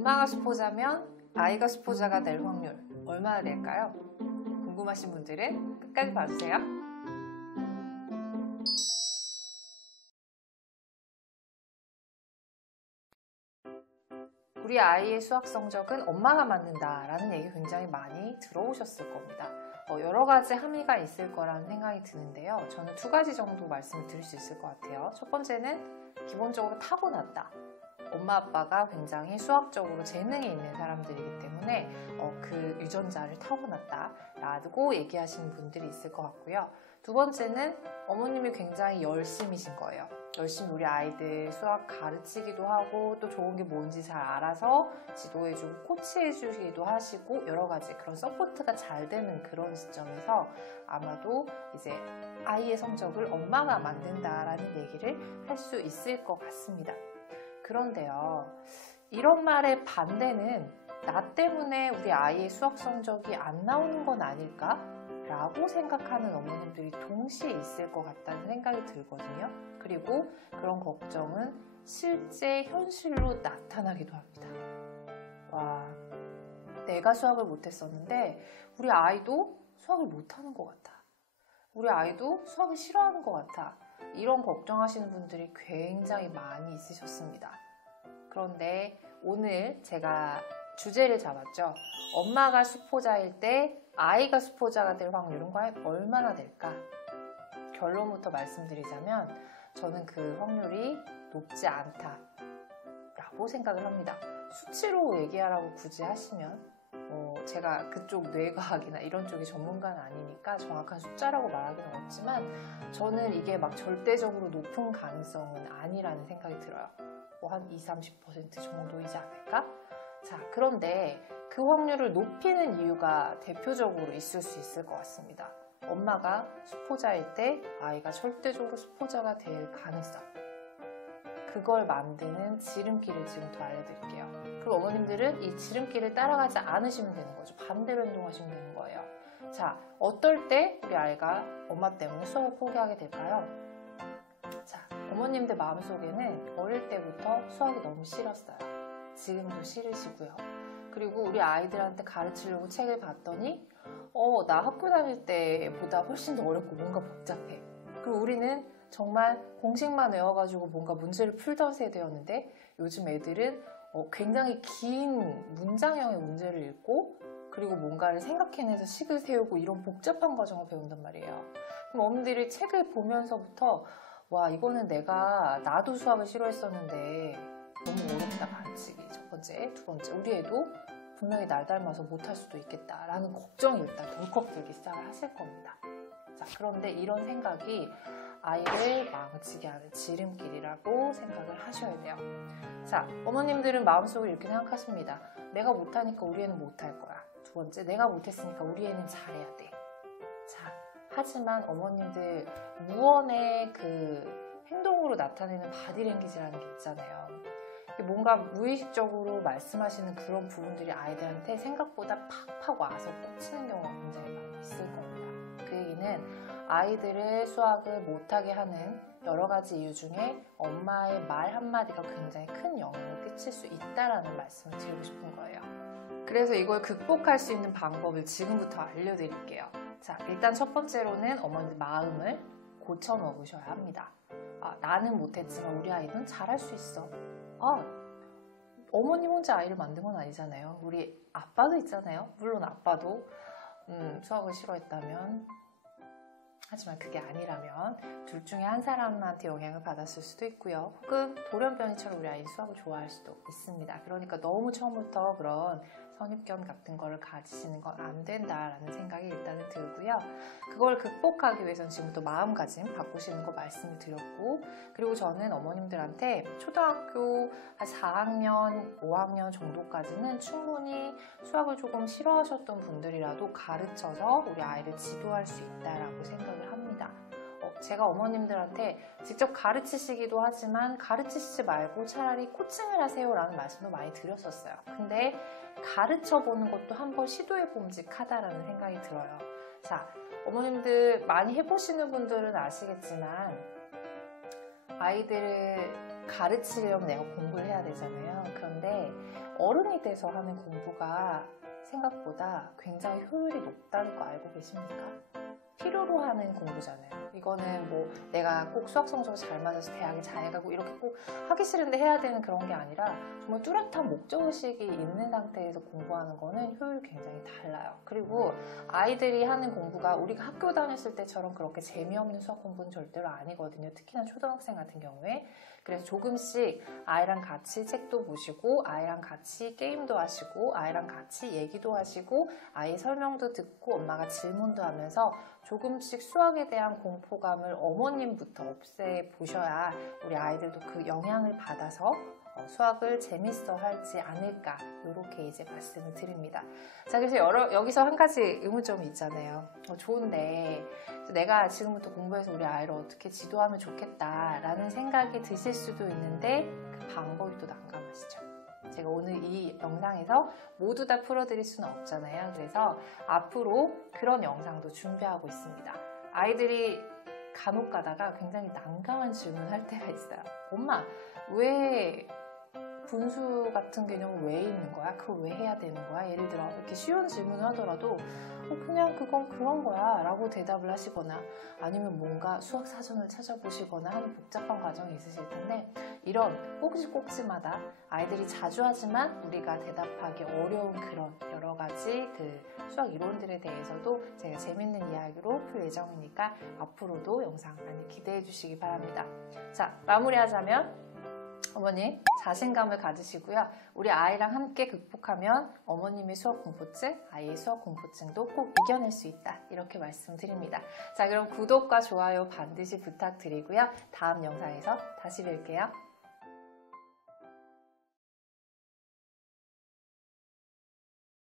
엄마가 수포자면 아이가 수포자가 될 확률 얼마나 될까요? 궁금하신 분들은 끝까지 봐주세요. 우리 아이의 수학 성적은 엄마가 만든다라는 얘기 굉장히 많이 들어오셨을 겁니다. 여러 가지 함의가 있을 거라는 생각이 드는데요. 저는 두 가지 정도 말씀을 드릴 수 있을 것 같아요. 첫 번째는 기본적으로 타고났다. 엄마 아빠가 굉장히 수학적으로 재능이 있는 사람들이기 때문에 그 유전자를 타고났다 라고 얘기하시는 분들이 있을 것 같고요. 두 번째는 어머님이 굉장히 열심이신 거예요. 열심히 우리 아이들 수학 가르치기도 하고 또 좋은 게 뭔지 잘 알아서 지도해주고 코치해주기도 하시고 여러 가지 그런 서포트가 잘 되는 그런 시점에서 아마도 이제 아이의 성적을 엄마가 만든다라는 얘기를 할 수 있을 것 같습니다. 그런데요, 이런 말의 반대는 나 때문에 우리 아이의 수학 성적이 안 나오는 건 아닐까? 라고 생각하는 어머님들이 동시에 있을 것 같다는 생각이 들거든요. 그리고 그런 걱정은 실제 현실로 나타나기도 합니다. 와, 내가 수학을 못했었는데 우리 아이도 수학을 못하는 것 같아. 우리 아이도 수학을 싫어하는 것 같아. 이런 걱정하시는 분들이 굉장히 많이 있으셨습니다. 그런데 오늘 제가 주제를 잡았죠. 엄마가 수포자일 때 아이가 수포자가 될 확률은 과연 얼마나 될까? 결론부터 말씀드리자면 저는 그 확률이 높지 않다라고 생각을 합니다. 수치로 얘기하라고 굳이 하시면 제가 그쪽 뇌과학이나 이런 쪽이 전문가는 아니니까 정확한 숫자라고 말하기는 어렵지만 저는 이게 막 절대적으로 높은 가능성은 아니라는 생각이 들어요. 한 20-30% 정도이지 않을까? 자, 그런데 그 확률을 높이는 이유가 대표적으로 있을 수 있을 것 같습니다. 엄마가 수포자일 때 아이가 절대적으로 수포자가 될 가능성. 그걸 만드는 지름길을 지금부터 알려드릴게요. 그럼 어머님들은 이 지름길을 따라가지 않으시면 되는 거죠. 반대로 행동하시면 되는 거예요. 자, 어떨 때 우리 아이가 엄마 때문에 수학을 포기하게 될까요? 자, 어머님들 마음속에는 어릴 때부터 수학이 너무 싫었어요. 지금도 싫으시고요. 그리고 우리 아이들한테 가르치려고 책을 봤더니 나 학교 다닐 때보다 훨씬 더 어렵고 뭔가 복잡해. 그리고 우리는 정말 공식만 외워가지고 뭔가 문제를 풀던 세대였는데 요즘 애들은 굉장히 긴 문장형의 문제를 읽고 그리고 뭔가를 생각해내서 식을 세우고 이런 복잡한 과정을 배운단 말이에요. 그럼 어머님들이 책을 보면서부터 와, 이거는 나도 수학을 싫어했었는데 너무 어렵다 가르치기. 첫 번째. 두 번째, 우리 애도 분명히 날 닮아서 못할 수도 있겠다라는 걱정이 일단 덜컥 들기 시작을 하실 겁니다. 자, 그런데 이런 생각이 아이를 망치게 하는 지름길이라고 생각을 하셔야 돼요. 자, 어머님들은 마음속으로 이렇게 생각하십니다. 내가 못하니까 우리 애는 못할 거야. 두 번째, 내가 못했으니까 우리 애는 잘해야 돼. 자, 하지만 어머님들 무언의 그 행동으로 나타내는 바디랭귀지라는 게 있잖아요. 뭔가 무의식적으로 말씀하시는 그런 부분들이 아이들한테 생각보다 팍팍 와서 꽂히는 경우가 굉장히 많이 있을 겁니다. 그 얘기는 아이들을 수학을 못하게 하는 여러 가지 이유 중에 엄마의 말 한마디가 굉장히 큰 영향을 끼칠 수 있다는 말씀을 드리고 싶은 거예요. 그래서 이걸 극복할 수 있는 방법을 지금부터 알려드릴게요. 자, 일단 첫 번째로는 어머니 마음을 고쳐 먹으셔야 합니다. 나는 못했지만 우리 아이는 잘할 수 있어. 어머님 혼자 아이를 만든 건 아니잖아요. 우리 아빠도 있잖아요. 물론 아빠도 수학을 싫어했다면, 하지만 그게 아니라면 둘 중에 한 사람한테 영향을 받았을 수도 있고요. 혹은 돌연변이처럼 우리 아이는 수학을 좋아할 수도 있습니다. 그러니까 너무 처음부터 그런 선입견 같은 거를 가지시는 건 안 된다라는 생각이 일단은 들고요. 그걸 극복하기 위해서는 지금부터 마음가짐 바꾸시는 거 말씀을 드렸고, 그리고 저는 어머님들한테 초등학교 한 4학년, 5학년 정도까지는 충분히 수학을 조금 싫어하셨던 분들이라도 가르쳐서 우리 아이를 지도할 수 있다라고 생각을 합니다. 제가 어머님들한테 직접 가르치시기도 하지만 가르치시지 말고 차라리 코칭을 하세요 라는 말씀도 많이 드렸었어요. 근데 가르쳐보는 것도 한번 시도해봄직하다라는 생각이 들어요. 자, 어머님들 많이 해보시는 분들은 아시겠지만 아이들을 가르치려면 내가 공부를 해야 되잖아요. 그런데 어른이 돼서 하는 공부가 생각보다 굉장히 효율이 높다는 거 알고 계십니까? 필요로 하는 공부잖아요. 이거는 뭐 내가 꼭 수학 성적이 잘 맞아서 대학에 잘 가고 이렇게 꼭 하기 싫은데 해야 되는 그런 게 아니라 정말 뚜렷한 목적의식이 있는 상태에서 공부하는 거는 효율이 굉장히 달라요. 그리고 아이들이 하는 공부가 우리가 학교 다녔을 때처럼 그렇게 재미없는 수학 공부는 절대로 아니거든요. 특히나 초등학생 같은 경우에. 그래서 조금씩 아이랑 같이 책도 보시고 아이랑 같이 게임도 하시고 아이랑 같이 얘기도 하시고 아이 설명도 듣고 엄마가 질문도 하면서 조금씩 수학에 대한 공포감을 어머님부터 없애보셔야 우리 아이들도 그 영향을 받아서 수학을 재밌어 할지 않을까 이렇게 이제 말씀을 드립니다. 자, 그래서 여기서 한 가지 의문점이 있잖아요. 좋은데 내가 지금부터 공부해서 우리 아이를 어떻게 지도하면 좋겠다라는 생각이 드실 수도 있는데 그 방법이 또 난감하시죠. 제가 오늘 이 영상에서 모두 다 풀어드릴 수는 없잖아요. 그래서 앞으로 그런 영상도 준비하고 있습니다. 아이들이 간혹 가다가 굉장히 난감한 질문을 할 때가 있어요. 엄마, 왜 분수 같은 개념은 왜 있는 거야? 그걸 왜 해야 되는 거야? 예를 들어 이렇게 쉬운 질문을 하더라도 그냥 그건 그런 거야 라고 대답을 하시거나 아니면 뭔가 수학 사전을 찾아보시거나 하는 복잡한 과정이 있으실 텐데 이런 꼭지꼭지마다 아이들이 자주 하지만 우리가 대답하기 어려운 그런 여러 가지 그 수학 이론들에 대해서도 제가 재밌는 이야기로 풀 예정이니까 앞으로도 영상 많이 기대해 주시기 바랍니다. 자, 마무리하자면 어머님 자신감을 가지시고요. 우리 아이랑 함께 극복하면 어머님의 수학 공포증, 아이의 수학 공포증도 꼭 이겨낼 수 있다. 이렇게 말씀드립니다. 자, 그럼 구독과 좋아요 반드시 부탁드리고요. 다음 영상에서 다시 뵐게요.